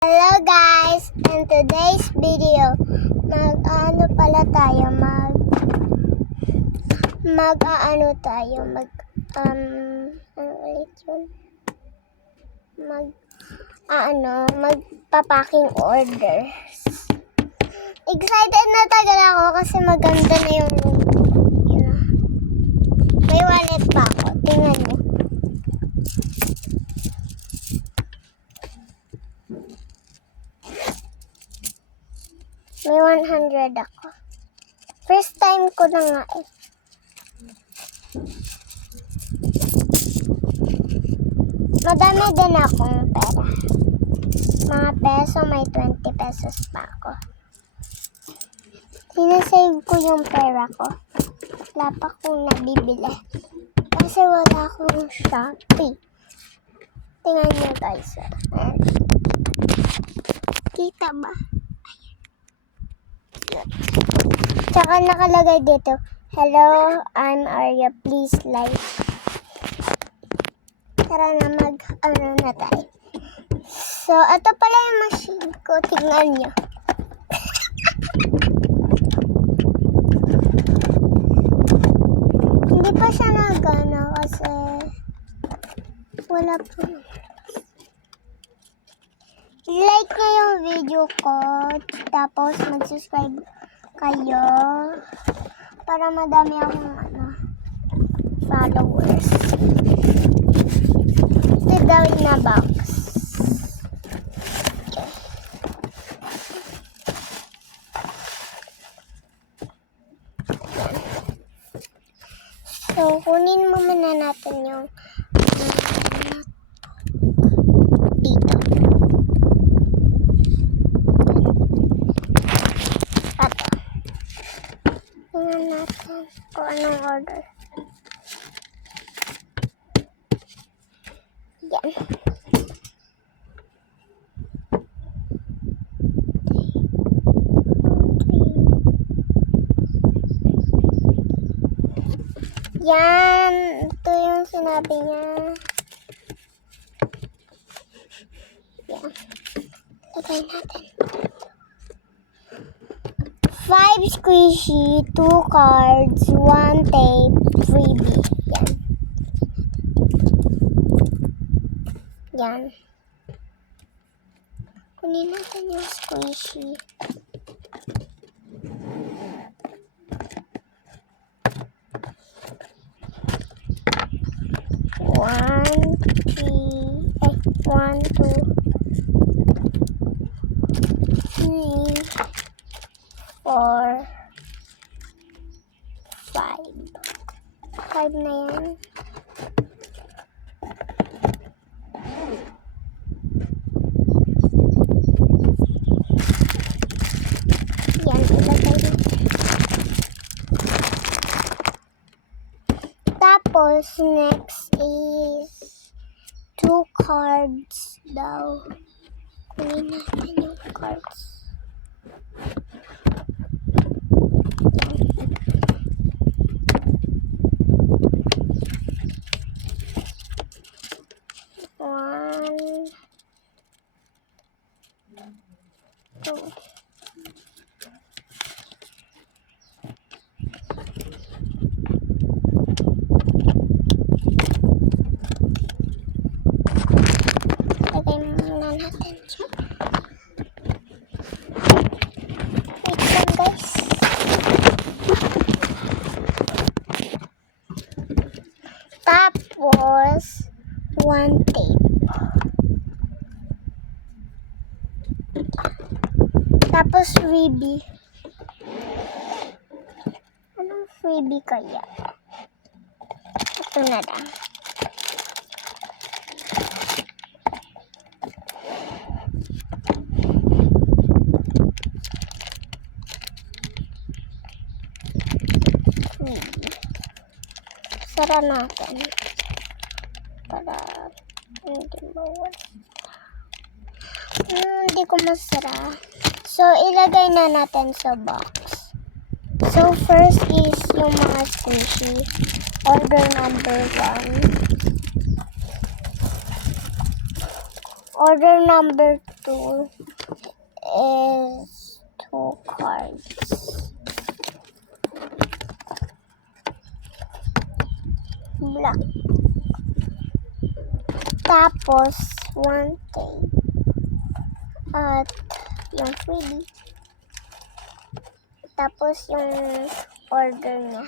Hello guys! In today's video, ano ulit yun? Magpa-packing orders. Excited na tagal ako kasi maganda na yung may wallet pa ako. Tingnan nyo. May 100 ako. First time ko na nga eh. Madami din akong pera. Mga peso, may 20 pesos pa ako. Sinasave ko yung pera ko. Wala pa akong nabibili. Kasi wala akong Shopee. Tingnan nyo guys. Kita ba? Tsaka nakalagay dito, hello, I'm Arya, please like. Tara na na tayo. So, ito pala yung machine ko. Tingnan nyo. Hindi pa siya nagana kasi wala po. I-like nyo yung video ko. Tapos mag-subscribe kayo para madami akong followers. Ito daw na box. Okay. So, kunin muna natin yung dito. Tingnan natin kung anong order. Yan. Yan. Ito yung sinabi niya. Yan. Lagay natin. 5 squishy, 2 cards, 1 tape, freebie. Yan. Yan. Kunin natin yung squishy. One, two, 3, 4, 5. 5 na yan. Yan, ilagay din. Tapos, next is 2 cards daw. Kunin natin yung cards. One, two. Lagay muna natin siya. Wait lang guys. Tapos, 1 tape. Tapos, freebie. Anong freebie kaya? Ito na lang. Sara natin. Para hindi mawala. Hindi ko masara. So, ilagay na natin sa box. So, first is yung mga squishy. Order number 1. Order number 2 is 2 cards. Black. Tapos, 1 tape. At yung freebie. Tapos yung order niya.